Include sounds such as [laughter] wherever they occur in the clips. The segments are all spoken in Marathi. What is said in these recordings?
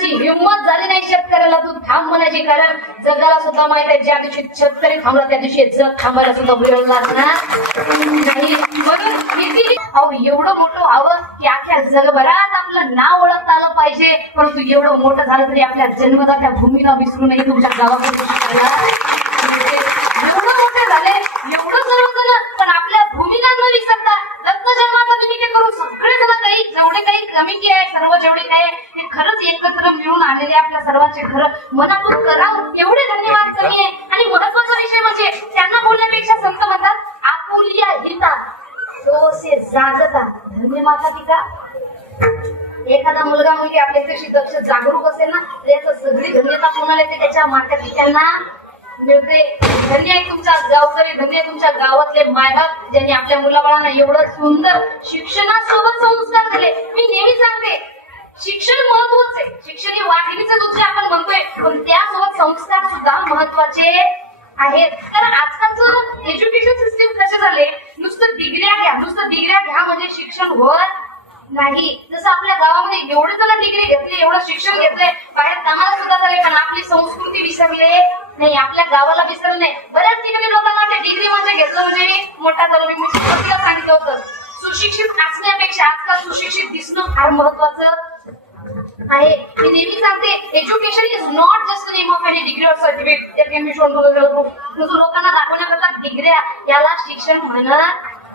कोणाची हिंमत झाली नाही शेतकऱ्याला तू थांब म्हणायची कारण जगाला सुद्धा माहीत आहे ज्या दिवशी शेतकरी थांबला त्या दिवशी जग थांबायला सुद्धा वेळ ना? म्हणून अहो एवढं मोठं व्हावं की अख्या जगभरात आपलं नाव ओळखता आलं पाहिजे. परंतु एवढं मोठं झालं तरी आपल्या जन्मदात्या भूमीला विसरू नये तुमच्या गावाकडे एवढं मोठे झाले एवढं सर्व झालं पण आपल्या भूमिका न विसरता दत्त जन्माचा निमित्त करून सगळे जण काही जेवढे काही कमिटी आहे सर्व जेवढे काही आहे, ते खरंच एकत्र मिळून आलेले आपल्या सर्वांचे खरं मनातून करावं एवढे धन्यवाद कमी आहे आणि महत्त्वाचा विषय म्हणजे त्यांना बोलण्यापेक्षा संत म्हणतात आपुलिया हिता. तो से जागता. धन्यवाद पिता. एखादा मुलगा मुलगी आपल्या इथे दक्ष जागरूक असेल ना त्याचं सगळी धन्यता कोणाला येते? त्याच्या माता पित्यांना मिळते. धन्य आहे तुमच्या गावकरी धन्य आहे तुमच्या गावातले मायबाप ज्यांनी आपल्या मुलाबाळांना एवढं सुंदर शिक्षणासोबत संस्कार दिले. मी नेहमी सांगते शिक्षण महत्त्वाचे शिक्षण हे वाघिणीचं दूध जे आपण म्हणतोय. पण त्यासोबत संस्कार सुद्धा महत्त्वाचे आहेत. कारण आजकालचं एज्युकेशन सिस्टीम कसे झाले? नुसतं डिग्र्या घ्या नुसतं डिग्र्या घ्या म्हणजे शिक्षण होत नाही. जसं आपल्या गावामध्ये एवढे जण डिग्री घेतली एवढं शिक्षण घेतलंय बाहेर कामाला सुद्धा झाले पण आपली संस्कृती विसरले नाही आपल्या गावाला विसरले नाही. बऱ्याच ठिकाणी लोकांना वाटते डिग्री म्हणजे घेतलं म्हणजे मोठा झालो मी सांगितलं होतं. सुशिक्षित असण्यापेक्षा आजकाल सुशिक्षित दिसणं फार महत्वाचं आहे. मी नेहमी सांगते education is not just name of any degree or certificate त्या मी शोध शोन लोकांना दाखवण्याकरता डिग्र्या याला शिक्षण म्हणणार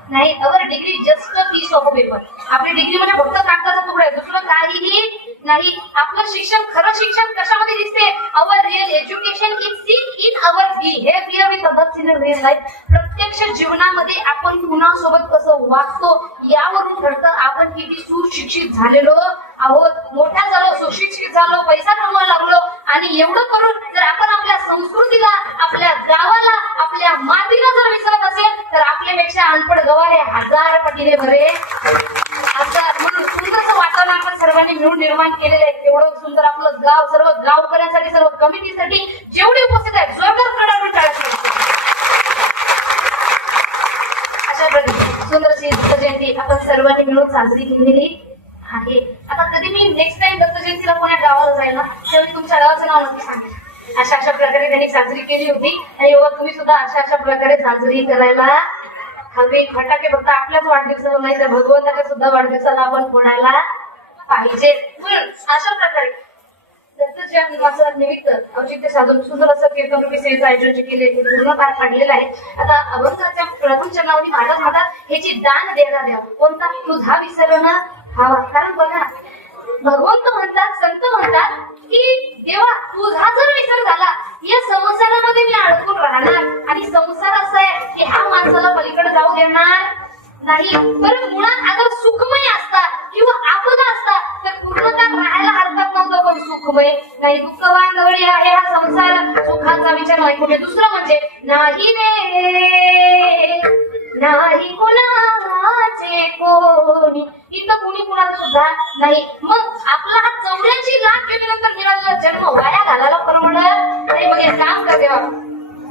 नाही. Our degree just piece of paper आपली डिग्री म्हणजे फक्त कागदाचा तुकडा आहे. दुसरं काहीही नाही. आपलं शिक्षण खरं शिक्षण कशामध्ये दिसते? Our real education is seen in our behaviour with others in real life प्रत्यक्ष जीवनामध्ये आपण कुणासोबत कसं वागतो यावरून ठरतं. आपण किती सुशिक्षित झालेलो आहोत मोठ्या झालो सुशिक्षित झालो पैसा कमवायला लागलो आणि एवढं करून जर आपण आपल्या संस्कृतीला आपल्या गावाला आपल्या मातीला जर विसरत असेल तर आपल्यापेक्षा अनपड गवारे हजार पटीने भरे असं म्हणून सुंदरचं वातावरण आपण सर्वांनी मिळून निर्माण केलेलं आहे. तेवढं सुंदर आपलं गाव सर्व गावकऱ्यांसाठी सर्व कमिटीसाठी जेवढे उपस्थित आहेत जोरदार प्रणाली अशा प्रकारे सुंदरशी जयंती आपण सर्वांनी मिळून साजरी केलेली आहे आता कधी मी नेक्स्ट टाइम दत्त जयंतीला कोणा गावाला जाईल ना त्यावेळी तुमच्या गावाचं नाव नक्की सांगेल अशा अशा प्रकारे त्यांनी साजरी केली होती. आणि एवढा तुम्ही सुद्धा अशा अशा प्रकारे साजरी करायला. हवी फटाके फक्त आपल्याच वाढदिवसाला नाही तर भगवंताच्या सुद्धा वाढदिवसाला आपण फोडायला पाहिजे. अशा प्रकारे दत्त जन्माचं निमित्त औचित्य साधून सुंदर असं कीर्तन रूपी सेवेचं आयोजन जे केले ते पूर्ण पार पाडलेलं आहे. आता अभंगाच्या प्रथम चरणावधी महाराज म्हणतात ह्याची दान देणार द्यावं कोणता तुझा विसर हवा कारण बघा भगवंत म्हणतात संत म्हणतात की देवा तुझा जर विसर झाला या संसारामध्ये मी अडकून राहणार. आणि संसार असा आहे की ह्या माणसाला पलीकडे जाऊ देणार नाही. बरं मुळात अगर सुखमय असता किंवा आपदा असता तर पूर्णतः राहायला हरकत नव्हतं पण सुखमय. नाही दुःख वांगवळी आहे हा संसार. सुखाचा विचार नाही कुठे. दुसरं म्हणजे नाही रे. नाही कोणाचे कोणी तिथं कुणी कुणाला सुद्धा नाही. मग आपला हा चौऱ्याऐंशी लाख गेल्यानंतर मिळालेला जन्म वाया घालायला परवडत नाही बघ एक काम कर देवा.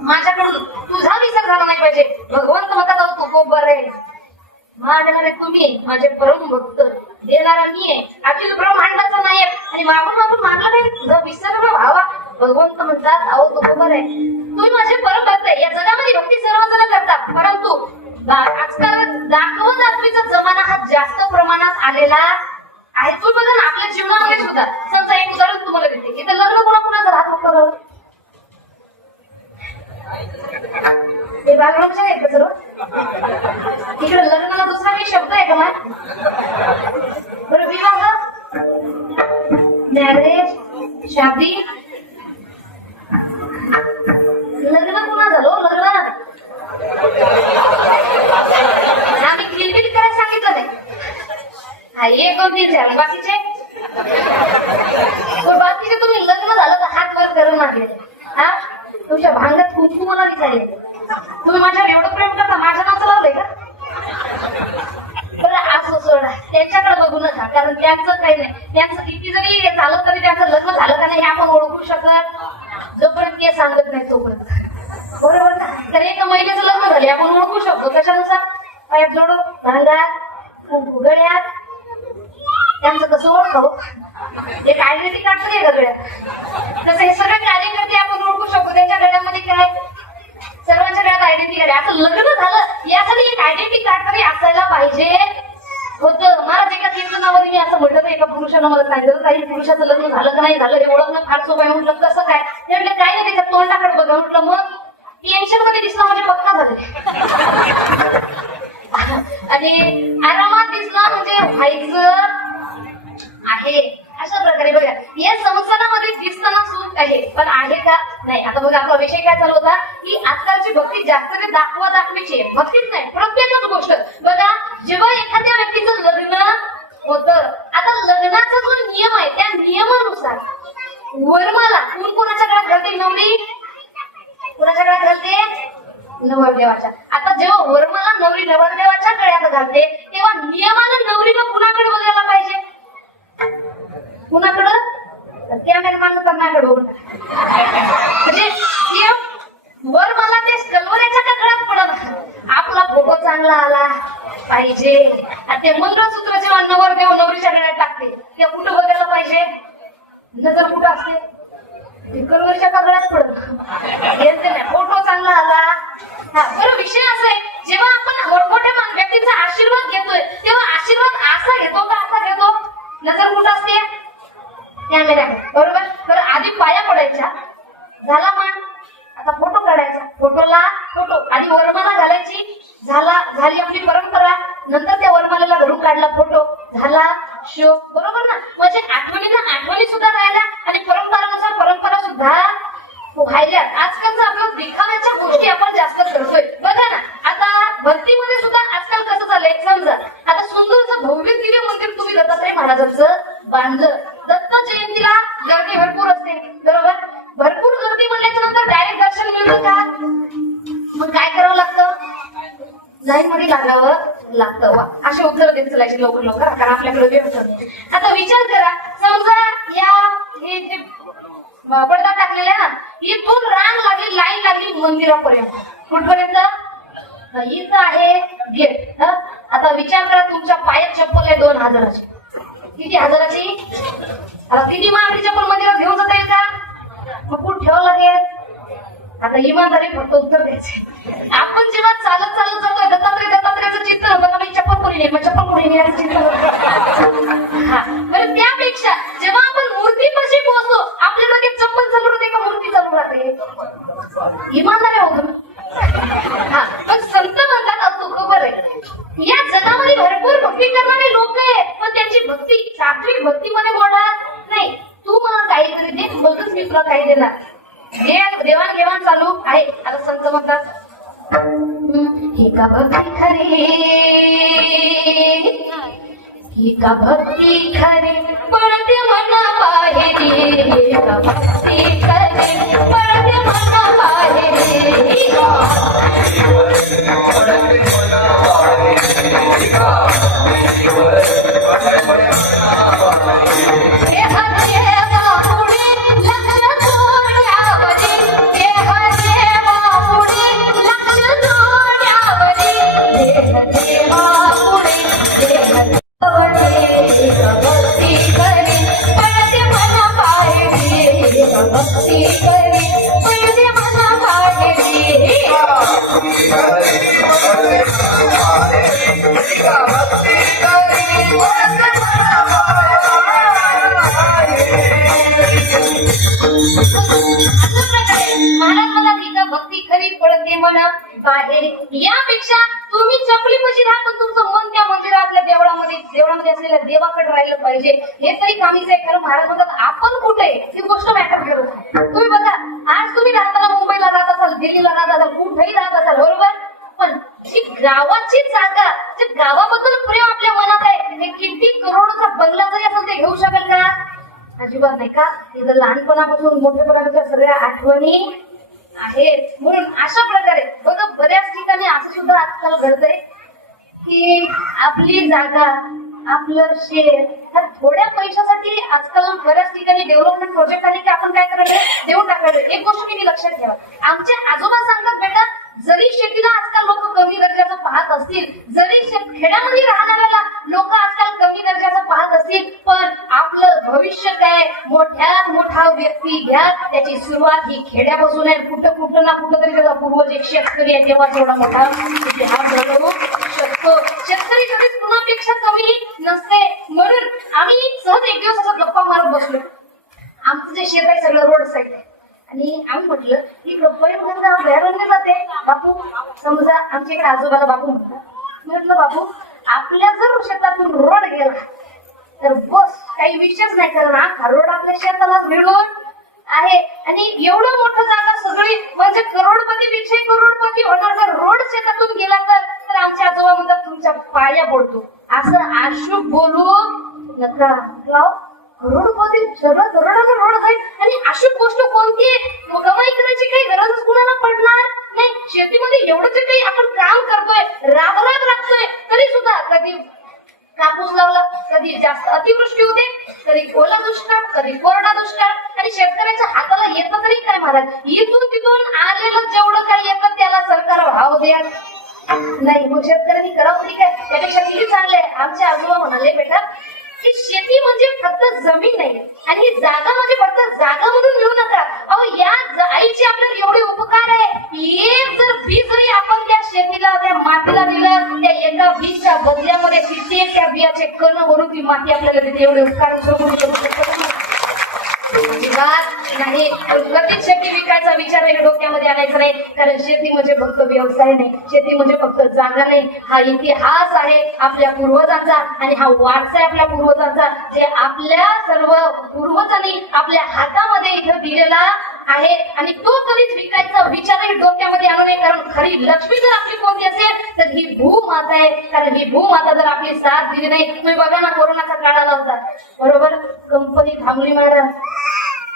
माझ्याकडून तुझा विसर झाला नाही पाहिजे. भगवंत म्हणतात अहो, तू खूप बरं आहे. मागणारे तुम्ही माझे परम भक्त. देणारा मी आहे. अखिल ब्रह्मांडाचा नायक आणि मागून मागून मागला नाही. तुझा विसर व्हावा. भगवंत म्हणतात अहो तो बरोबर आहे. तुम्ही माझे आलेला आहे. तू बघा ना आपल्या जीवनामध्ये सुद्धा. समजा एक उदाहरण तुम्हाला देते इथं लग्न कोणा कोणाचं राहत होतं हे बालरंग आहे का सर्व? इकडे लग्नाला दुसरा काही शब्द आहे का मग? बरं विवाह? मॅरेज शादी? खाली एक दोन तीन बाकीचे बाकीचे तुम्ही लग्न झालं तर हात वर करून मागले हा? तुमच्या भांगात कुंकू मला दिसायले तुम्ही माझ्यावर एवढं प्रेम करता माझ्या नाव लावलंय का? बरं असं सोडा. त्यांच्याकडे बघू नका कारण त्यांचं काही नाही. त्यांचं किती जरी झालं तरी त्यांचं लग्न झालं का नाही हे आपण ओळखू शकत. जोपर्यंत ते सांगत नाही तोपर्यंत. बरोबर ना? तर एका महिलेचं लग्न झाले आपण ओळखू शकतो. कशानुसार? पायात जोडो जे काढले ते काढतो कसं ओळखावं एक कार्ड तसं हे सगळे कार्यकर्ते आपण ओळखू शकतो त्यांच्या गळ्यामध्ये काय? सर्वांच्या गळ्यात आयडेंटिटी कार्ड आता लग्न झालं यासाठी एक आयडेंटिटी कार्ड तरी असायला पाहिजे. होतं. महाराज एका कीर्तनामध्ये मी असं म्हटलं एका पुरुषानं मला सांगितलं काही पुरुषाचं लग्न झालं का नाही? झालं. हे ओळखणं फार सोपं आहे. म्हटलं कसं काय? ते म्हटलं काय नाही त्याच्या तोंडाकडे बघा. म्हटलं मग? टेन्शनमध्ये दिसला म्हणजे पक्का झाले. [laughs] आणि आरामात दिसलं म्हणजे व्हायचं आहे. अशा प्रकारे बघा. या संसारामध्ये दिसताना सुख आहे पण आहे का? नाही. आता बघा आपला विषय काय चालू होता? की आजकालची भक्ती जास्त ते दाखवा दाखवीची आहे. भक्तीच नाही प्रत्येकच गोष्ट. बघा जेव्हा एखाद्या व्यक्तीचं लग्न होत आता लग्नाचा जो नियम आहे त्या नियमानुसार वरमाला कोण कोणाच्या काळात घालते? नवरी? कोणाच्या काळात घालते? नवरदेवाच्या. आता जेव्हा वरमाला नवरी नवरदेवाच्या गळ्यात घालते तेव्हा नियमानं नवरीनं कुणाकडे बघायला पाहिजे कुणाकडं तर कॅमेरा माणूस माझ्याकडे बघून म्हणजे ते वर मला ते कलवऱ्याच्या का गळ्यात पडत आपला फोटो चांगला आला पाहिजे. आणि ते मंगळसूत्र जेव्हा नवरदेव नवरीच्या गळ्यात टाकते ते कुठं बघायला पाहिजे? नजर कुठं असते? कलवरीच्या कागळ्यात पडत येते नाही. फोटो चांगला आला. हा बरं विषय असा आहे. जेव्हा आपण मोठमोठ्या मान- व्यक्तींचा आशीर्वाद घेतोय तेव्हा आशीर्वाद असा घेतो का असा घेतो? नजर कुठं असते? कॅमेरा बरोबर? तर आधी पाया पडायच्या. झाला मान. आता फोटो काढायचा. फोटोला फोटो. आणि वरमाला घालायची. झाली आपली परंपरा. नंतर त्या वरमालेला घरून काढला फोटो झाला शो. बरोबर ना? म्हणजे आठवणीना आठवणी सुद्धा राहिल्या आणि परंपरानुसार परंपरा सुद्धा व्हायल्या आजकालचं आपलं दिखाव्याच्या गोष्टी आपण जास्त करतोय. बघा ना? आता भक्तीमध्ये सुद्धा आजकाल करायची लवकर लवकर कारण आपल्याकडे वेळ होतो आता विचार करा समजा या हे जे पडदा टाकलेला ना इथून रांग लागली लाईन लागली मंदिरापर्यंत. कुठपर्यंत? इथं आहे गेट. आता विचार करा तुमच्या पायात चप्पल आहे दोन हजाराची. किती हजाराची? आता किती महागडी चप्पल मंदिरात घेऊन जाता येईल का? मग कुठं ठेवावं लागेल? आता इमानदारी फक्त उत्तर द्यायचे आपण जेव्हा चालत चालत जातोय दत्तात्रय दत्तात्रयाचं चित्र मग चप्पल कोणी नाही मग चप्पल कोणी असती बरं त्यापेक्षा जेव्हा आपण मूर्ती मूर्तीपाशी पोहोचतो आपल्या डोक्यात चप्पल चालू राहते का मूर्ती चालू राहते? इमानदार होतो हा पण संत म्हणतात असतो खबर आहे. या जगामध्ये भरपूर भक्ती करणारे लोक आहेत पण त्यांची भक्ती सात्विक भक्तीमध्ये मोडत नाही. तू मला काहीतरी दे मगच मी तुला काही देणार. देवाणघेवाण चालू आहे आता संत म्हणतात हे का भक्ती खरी? ही का भक्ती खरी? पळते मना बाहेरी ही का भक्ती खरी? पळते मना बाहेर यापेक्षा तुम्ही चपली पशी राहा पण तुमचं मन त्या मंदिरातल्या देवळामध्ये देवळामध्ये असलेल्या देवाकडे राहिलं पाहिजे. हे तरी कामीच आहे. खरं महाराज म्हणतात आपण कुठे? ही गोष्ट मॅटर करत तुम्ही बघा आज तुम्ही राहताना मुंबईला राहत असाल दिल्लीला राहत असाल कुठेही राहत असाल बरोबर? पण जी गावाची जागा जे गावाबद्दल प्रेम आपल्या मनात आहे हे किती करोडचा बंगला जरी असेल ते घेऊ शकेल का? अजिबात नाही का? तिथं लहानपणापासून मोठेपणाच्या सगळ्या आठवणी आहेत. म्हणून अशा प्रकारे बघा बऱ्याच ठिकाणी असं सुद्धा आजकाल घडतंय की आपली जागा आपलं शेर ह्या थोड्या पैशासाठी आजकाल बऱ्याच ठिकाणी डेव्हलपमेंट प्रोजेक्ट आले की आपण काय करायचं? देऊन टाकायचं. एक गोष्ट तुम्ही लक्षात ठेवा. आमचे आजोबा सांगतात बेटा जरी शेतीला आजकाल लोक कमी दर्जाचं पाहत असतील जरी शेत- खेड्यामध्ये राहणाऱ्याला लोक आजकाल कमी दर्जाचं पाहत असतील पण आपलं भविष्य काय? मोठ्यात मोठा व्यक्ती घ्या त्याची सुरुवात ही खेड्यापासून आहे. कुठं कुठं ना कुठं तरी त्याचा पूर्वज एक शेतकरी आहे तेव्हा एवढा मोठा इतिहास घडवू शकतो. शेतकरी कधीच कुणापेक्षा कमी नसते. म्हणून आम्ही सहज एक दिवस असं गप्पा मारत बसलो. आमचं जे शेत आहे सगळं रोड साईड आहे. आणि आम्ही म्हटलं इकडं म्हणून अभयारण्य जाते. बापू समजा आमच्या इकडे आजोबाला बापू म्हणतात. म्हटलं बापू आपल्या जर शेतातून रोड गेला तर बस काही विषयच नाही कारण हा रोड आपल्या शेताला मिळून आहे. आणि एवढं मोठं जागा सगळी म्हणजे करोडपती पेक्षा करोडपती होणार. जर रोड शेतातून गेला तर तर आमचे आजोबा म्हणतात तुमच्या पाया पडतो. असं आशुक बोलू नका. रोड जाईल आणि अशी गोष्ट कोणती आहे? मग कमाई करायची काही गरजच कुणाला पडणार नाही. शेतीमध्ये एवढं जे काही आपण काम करतोय राब राब लागतोय तरी सुद्धा कधी कापूस लावला कधी जास्त अतिवृष्टी होते कधी ओला दुष्काळ कधी कोरडा दुष्काळ. आणि शेतकऱ्याच्या हाताला येतं तरी काय महाराज इथून तिथून आलेलं जेवढं काही येतं त्याला सरकार भाव द्या नाही मग शेतकऱ्यांनी करावं तरी काय? त्यापेक्षा किती चांगले आमचे आजोबा म्हणाले बेटा की शेती म्हणजे फक्त जमीन नाही. आणि ही जागा म्हणजे फक्त जागा म्हणून मिळू नका. अहो या आईचे आपल्याला एवढे उपकार आहे. एक जर बी जरी आपण त्या शेतीला त्या मातीला दिलं त्या एका बीच्या बदल्यामध्ये तिथे त्या बियाचे कण भरून ती माती आपल्याला देते. एवढे उपकार करून करू शकतो नाही कधीच शेती विकायचा विचार आहे डोक्यामध्ये आणायचा नाही. कारण शेती म्हणजे फक्त व्यवसाय नाही. शेती म्हणजे फक्त जागा नाही. हा इतिहास आहे आपल्या पूर्वजांचा आणि हा वारसा आहे आपल्या पूर्वजांचा जे आपल्या सर्व पूर्वजांनी आपल्या हातामध्ये इथं दिलेला आहे. आणि तो कधीच विकायचा विचारही डोक्यामध्ये आणू नये कारण खरी लक्ष्मी जर आपली कोणती असेल तर ही भूमाता आहे. कारण ही भूमाता जर आपली साथ दिली नाही तुम्ही बघा ना कोरोनाचा काळ आला होता. बरोबर? कंपनी थांबली महाराज.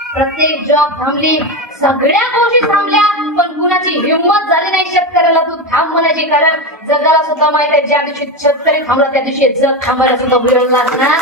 प्रत्येक जॉब थांबली सगळ्या गोष्टी थांबल्या पण कुणाची हिंमत झाली नाही शेतकऱ्याला तू थांब म्हणायची कारण जगाला सुद्धा माहीत आहे ज्या दिवशी शेतकरी थांबला त्या दिवशी जग थांबायला सुद्धा मिळवणार ना